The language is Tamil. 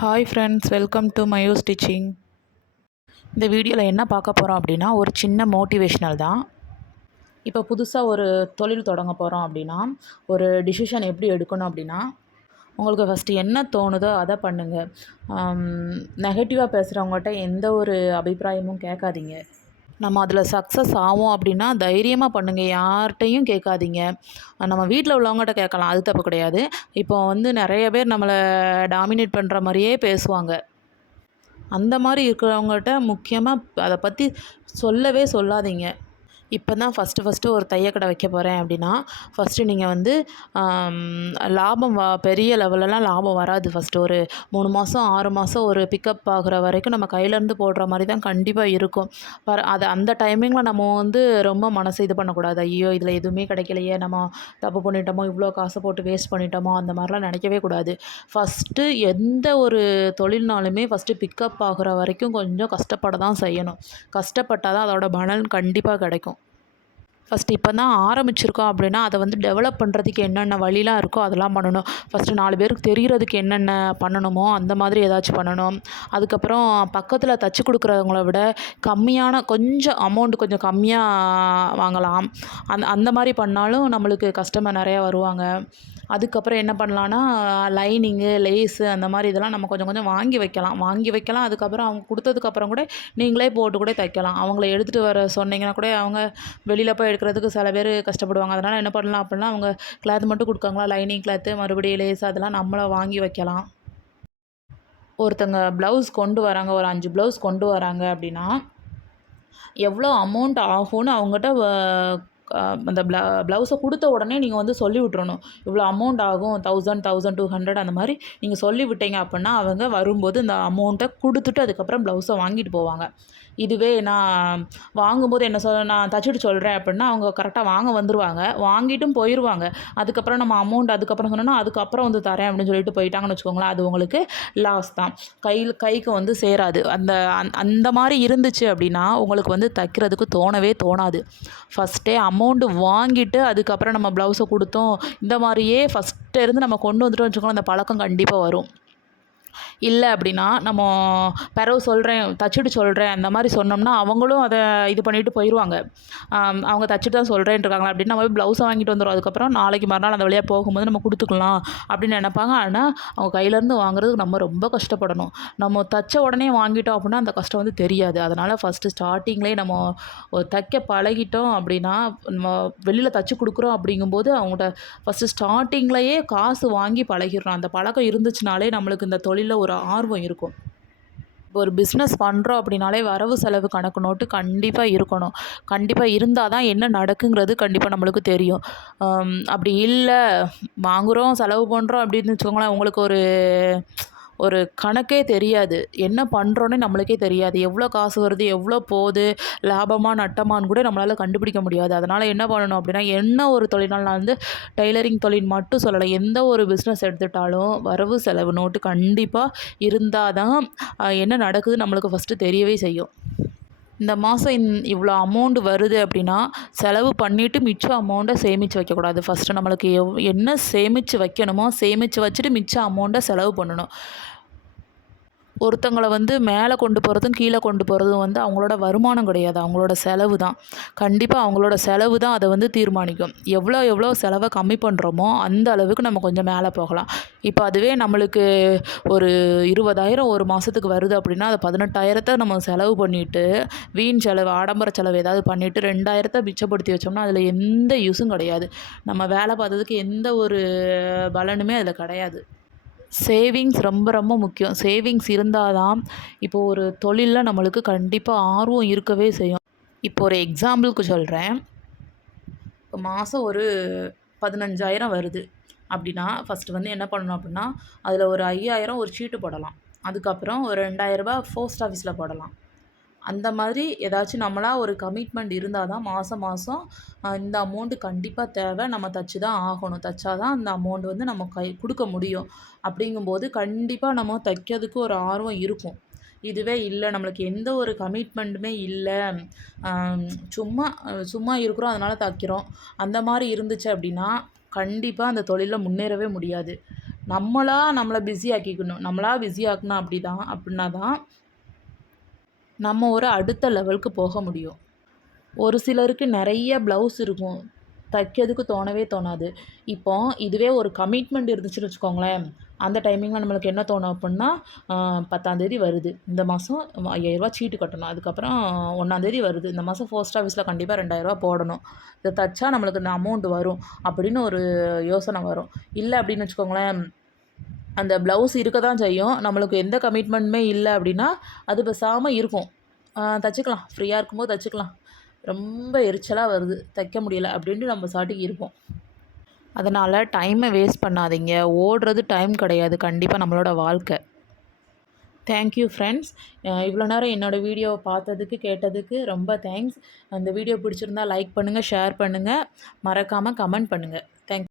Hi friends, welcome to Mayu stitching. இந்த வீடியோவில் என்ன பார்க்க போகிறோம் அப்படின்னா, ஒரு சின்ன மோட்டிவேஷ்னல் தான். இப்போ புதுசாக ஒரு தொழில் தொடங்க போகிறோம் அப்படின்னா, ஒரு டிசிஷன் எப்படி எடுக்கணும் அப்படின்னா, உங்களுக்கு ஃபஸ்ட்டு என்ன தோணுதோ அதை பண்ணுங்கள். நெகட்டிவாக பேசுகிறவங்கள்ட்ட எந்த ஒரு அபிப்பிராயமும் கேட்காதீங்க. நம்ம அதில் சக்ஸஸ் ஆவோம் அப்படின்னா தைரியமாக பண்ணுங்கள், யார்கிட்டையும் கேட்காதீங்க. நம்ம வீட்டில் உள்ளவங்ககிட்ட கேட்கலாம், அது தப்பு கிடையாது. இப்போ வந்து நிறைய பேர் நம்மளை டாமினேட் பண்ணுற மாதிரியே பேசுவாங்க. அந்த மாதிரி இருக்கிறவங்கள்ட்ட முக்கியமாக அதை பற்றி சொல்லவே சொல்லாதீங்க. இப்போ தான் ஃபஸ்ட்டு ஒரு தையக்கடை வைக்க போகிறேன் அப்படின்னா, ஃபஸ்ட்டு நீங்கள் வந்து லாபம் பெரிய லெவலெல்லாம் லாபம் வராது. ஃபஸ்ட்டு ஒரு 3 மாதம் 6 மாதம் ஒரு பிக்கப் ஆகுற வரைக்கும் நம்ம கையிலேருந்து போடுற மாதிரி தான் கண்டிப்பாக இருக்கும். அது அந்த டைமிங்கில் நம்ம வந்து ரொம்ப மனசு இது பண்ணக்கூடாது. ஐயோ இதில் எதுவுமே கிடைக்கலையே, நம்ம தப்பு பண்ணிட்டோமோ, இவ்வளோ காசை போட்டு வேஸ்ட் பண்ணிட்டோமோ, அந்த மாதிரிலாம் நினைக்கவே கூடாது. ஃபஸ்ட்டு எந்த ஒரு தொழில்னாலுமே ஃபஸ்ட்டு பிக்கப் ஆகுற வரைக்கும் கொஞ்சம் கஷ்டப்பட தான் செய்யணும். கஷ்டப்பட்டால் தான் அதோட பலன் கண்டிப்பாக கிடைக்கும். ஃபஸ்ட்டு இப்போ தான் ஆரம்பிச்சிருக்கோம் அப்படின்னா, அதை வந்து டெவலப் பண்ணுறதுக்கு என்னென்ன வழிலாம் இருக்கோ அதெல்லாம் பண்ணணும். ஃபஸ்ட்டு 4 பேருக்கு தெரிகிறதுக்கு என்னென்ன பண்ணணுமோ அந்த மாதிரி ஏதாச்சும் பண்ணணும். அதுக்கப்புறம் பக்கத்தில் தச்சு கொடுக்குறவங்கள விட கம்மியான கொஞ்சம் அமௌண்ட் கொஞ்சம் கம்மியாக வாங்கலாம். அந்த மாதிரி பண்ணாலும் நம்மளுக்கு கஸ்டமர் நிறையா வருவாங்க. அதுக்கப்புறம் என்ன பண்ணலான்னா, லைனிங்கு, லேஸு அந்த மாதிரி இதெல்லாம் நம்ம கொஞ்சம் கொஞ்சம் வாங்கி வைக்கலாம். அதுக்கப்புறம் அவங்க கொடுத்ததுக்கப்புறம் கூட நீங்களே போட்டு கூட தைக்கலாம். அவங்கள எடுத்துகிட்டு வர சொன்னீங்கன்னா கூட அவங்க வெளியில் போய் எடுக்கிறதுக்கு சில பேர் கஷ்டப்படுவாங்க. அதனால் என்ன பண்ணலாம் அப்படின்னா, அவங்க கிளாத் மட்டும் கொடுக்காங்களா, லைனிங் கிளாத்து, மறுபடியும் லேஸ் அதெல்லாம் நம்மள வாங்கி வைக்கலாம். ஒருத்தங்க ப்ளவுஸ் கொண்டு வராங்க, ஒரு 5 ப்ளவுஸ் கொண்டு வராங்க அப்படின்னா, எவ்வளோ அமௌண்ட் ஆகும்னு அவங்ககிட்ட அந்த ப்ளவுஸை கொடுத்த உடனே நீங்கள் வந்து சொல்லி விட்றணும். இவ்வளோ அமௌண்ட் ஆகும், 1000, 1200 அந்த மாதிரி நீங்கள் சொல்லி விட்டீங்க அப்படின்னா, அவங்க வரும்போது இந்த அமௌண்ட்டை கொடுத்துட்டு அதுக்கப்புறம் ப்ளவுஸை வாங்கிட்டு போவாங்க. இதுவே நான் வாங்கும்போது நான் தச்சுட்டு சொல்கிறேன் அப்படின்னா, அவங்க கரெக்டாக வாங்க வந்துருவாங்க. வாங்கிட்டும் போயிடுவாங்க. அதுக்கப்புறம் நம்ம அமௌண்ட் அதுக்கப்புறம் சொன்னோன்னா, அதுக்கப்புறம் வந்து தரேன் அப்படின்னு சொல்லிட்டு போயிட்டாங்கன்னு வச்சுக்கோங்களேன், அது உங்களுக்கு லாஸ் தான். கைக்கு வந்து சேராது. அந்த மாதிரி இருந்துச்சு அப்படின்னா, உங்களுக்கு வந்து தைக்கிறதுக்கு தோணவே தோணாது. ஃபஸ்ட்டே அமௌண்ட்டு வாங்கிட்டு அதுக்கப்புறம் நம்ம ப்ளவுஸை கொடுத்தோம், இந்த மாதிரியே ஃபஸ்ட்டு இருந்து நம்ம கொண்டு வந்துட்டோம்னு வச்சுக்கோங்களேன், அந்த பழக்கம் கண்டிப்பாக வரும். இல்லை அப்படின்னா நம்ம பிறவு தச்சுட்டு சொல்கிறேன் அந்த மாதிரி சொன்னோம்னா அவங்களும் அதை இது பண்ணிவிட்டு போயிடுவாங்க. அவங்க தச்சுட்டு தான் சொல்கிறேன்ருக்காங்களா அப்படின்னு நம்ம போய் ப்ளவுஸை வாங்கிட்டு வந்துடும். அதுக்கப்புறம் நாளைக்கு மறுநாள் அந்த வழியாக போகும்போது நம்ம கொடுத்துக்கலாம் அப்படின்னு நினைப்பாங்க. ஆனால் அவங்க கையிலேருந்து வாங்குறதுக்கு நம்ம ரொம்ப கஷ்டப்படணும். நம்ம தைச்ச உடனே வாங்கிட்டோம் அப்படின்னா அந்த கஷ்டம் வந்து தெரியாது. அதனால் ஃபஸ்ட்டு ஸ்டார்டிங்லேயே நம்ம தைக்க பழகிட்டோம் அப்படின்னா, நம்ம வெளியில் தச்சு கொடுக்குறோம் அப்படிங்கும்போது அவங்கள்ட்ட ஃபஸ்ட்டு ஸ்டார்டிங்லேயே காசு வாங்கி பழகிடணும். அந்த பழக்கம் இருந்துச்சுனாலே நம்மளுக்கு இந்த தொழிலில் ஒரு ஆர்வம் இருக்கும். இப்போ ஒரு பிஸ்னஸ் பண்ணுறோம் அப்படின்னாலே வரவு செலவு கணக்கு நோட்டு கண்டிப்பாக இருக்கணும். கண்டிப்பாக இருந்தால் தான் என்ன நடக்குங்கிறது கண்டிப்பாக நம்மளுக்கு தெரியும். அப்படி இல்லை, வாங்குகிறோம் செலவு பண்ணுறோம் அப்படின்னு வச்சுக்கோங்களேன், உங்களுக்கு ஒரு கணக்கே தெரியாது. என்ன பண்ணுறோன்னே நம்மளுக்கே தெரியாது. எவ்வளோ காசு வருது, எவ்வளோ போகுது, லாபமா நட்டமான்னு கூட நம்மளால் கண்டுபிடிக்க முடியாது. அதனால் என்ன பண்ணணும் அப்படின்னா, என்ன ஒரு தொழில்னாலும் நான் வந்து டெய்லரிங் தொழில் மட்டும் சொல்லலை, எந்த ஒரு பிஸ்னஸ் எடுத்துட்டாலும் வரவு செலவு நோட்டு கண்டிப்பாக இருந்தால் தான் என்ன நடக்குது நம்மளுக்கு ஃபஸ்ட்டு தெரியவே செய்யும். இந்த மாதம் இவ்வளோ அமௌண்ட் வருது அப்படின்னா, செலவு பண்ணிவிட்டு மிச்சம் அமௌண்ட்டை சேமித்து வைக்கக்கூடாது. ஃபஸ்ட்டு நம்மளுக்கு என்ன சேமித்து வைக்கணுமோ சேமித்து வச்சுட்டு மிச்சம் அமௌண்ட்டை செலவு பண்ணணும். ஒருத்தங்கள வந்து மேலே கொண்டு போகிறதும் கீழே கொண்டு போகிறதும் வந்து அவங்களோட வருமானம் கிடையாது, அவங்களோட செலவு தான். கண்டிப்பாக அவங்களோட செலவு தான் அதை வந்து தீர்மானிக்கும். எவ்வளோ செலவை கம்மி பண்ணுறோமோ அந்த அளவுக்கு நம்ம கொஞ்சம் மேலே போகலாம். இப்போ அதுவே நம்மளுக்கு ஒரு 20,000 ஒரு மாதத்துக்கு வருது அப்படின்னா, அதை 18,000 நம்ம செலவு பண்ணிவிட்டு வீண் செலவு, ஆடம்பர செலவு ஏதாவது பண்ணிவிட்டு 2,000 மிச்சப்படுத்தி வச்சோம்னா அதில் எந்த யூஸும் கிடையாது. நம்ம வேலை பார்த்ததுக்கு எந்த ஒரு பலனுமே அதில் கிடையாது. சேவிங்ஸ் ரொம்ப ரொம்ப முக்கியம். சேவிங்ஸ் இருந்தால் தான் இப்போ ஒரு தொழிலில் நம்மளுக்கு கண்டிப்பாக ஆர்வம் இருக்கவே செய்யும். இப்போ ஒரு எக்ஸாம்பிளுக்கு சொல்கிறேன். இப்போ மாதம் ஒரு 15,000 வருது அப்படின்னா, ஃபஸ்ட்டு வந்து என்ன பண்ணணும் அப்படின்னா, அதில் ஒரு 5,000 ஒரு சீட்டு போடலாம். அதுக்கப்புறம் ஒரு 2,000 போஸ்ட் ஆஃபீஸில் போடலாம். அந்த மாதிரி ஏதாச்சும் நம்மளா ஒரு கமிட்மெண்ட் இருந்தால் தான் மாதம் இந்த அமௌண்ட்டு கண்டிப்பாக தேவை, நம்ம தச்சு தான் ஆகணும், தச்சா தான் அந்த அமௌண்ட் வந்து நம்ம கொடுக்க முடியும். அப்படிங்கும்போது கண்டிப்பாக நம்ம தைக்கிறதுக்கு ஒரு ஆர்வம் இருக்கும். இதுவே இல்லை, நம்மளுக்கு எந்த ஒரு கமிட்மெண்ட்டுமே இல்லை, சும்மா சும்மா இருக்கிறோம் அதனால் தைக்கிறோம், அந்த மாதிரி இருந்துச்சு அப்படின்னா கண்டிப்பாக அந்த தொழிலில் முன்னேறவே முடியாது. நம்மளை பிஸி ஆக்கிக்கணும். நம்மளா பிஸி ஆக்குனா அப்படின்னா தான் நம்ம ஒரு அடுத்த லெவலுக்கு போக முடியும். ஒரு சிலருக்கு நிறைய ப்ளவுஸ் இருக்கும். தைக்கிறதுக்கு தோணவே தோணாது. இப்போ இதுவே ஒரு கமிட்மெண்ட் இருந்துச்சுன்னு வச்சுக்கோங்களேன், அந்த டைமிங்கில நம்மளுக்கு என்ன தோணும் அப்புட்னா, 10ஆந்தேதி வருது. இந்த மாதம் ரூ. 5000 சீட்டு கட்டணும். அதுக்கப்புறம் 1ஆந்தேதி வருது. இந்த மாதம் போஸ்ட் ஆஃபீஸில கண்டிப்பா ரூ. 2000 போடணும். இத தச்சா நம்மளுக்கு இந்த அமௌண்ட் வரும் அப்படின்னு ஒரு யோசனை வரும். இல்ல அப்படின்னு வச்சுக்கோங்களேன், அந்த ப்ளவுஸ் இருக்க தான் செய்யும். நம்மளுக்கு எந்த கமிட்மெண்ட்டுமே இல்ல அப்படின்னா, அது பேசாம இருக்கும். தச்சுக்கலாம். ஃப்ரீயா இருக்கும்போது தச்சுக்கலாம். ரொம்ப எரிச்சலா வருது, தைக்க முடியல அப்படின்ட்டு நம்ம பாட்டுக்கு இருப்போம். அதனால் டைமை வேஸ்ட் பண்ணாதீங்க. ஓடுறது டைம் கிடையாது. கண்டிப்பாக நம்மளோட வாழ்க்கை. Thank you friends. இவ்வளோ நேரம் என்னோடய வீடியோவை பார்த்ததுக்கு, கேட்டதுக்கு ரொம்ப தேங்க்ஸ். அந்த வீடியோ பிடிச்சிருந்தா லைக் பண்ணுங்கள், ஷேர் பண்ணுங்கள், மறக்காமல் கமெண்ட் பண்ணுங்கள்.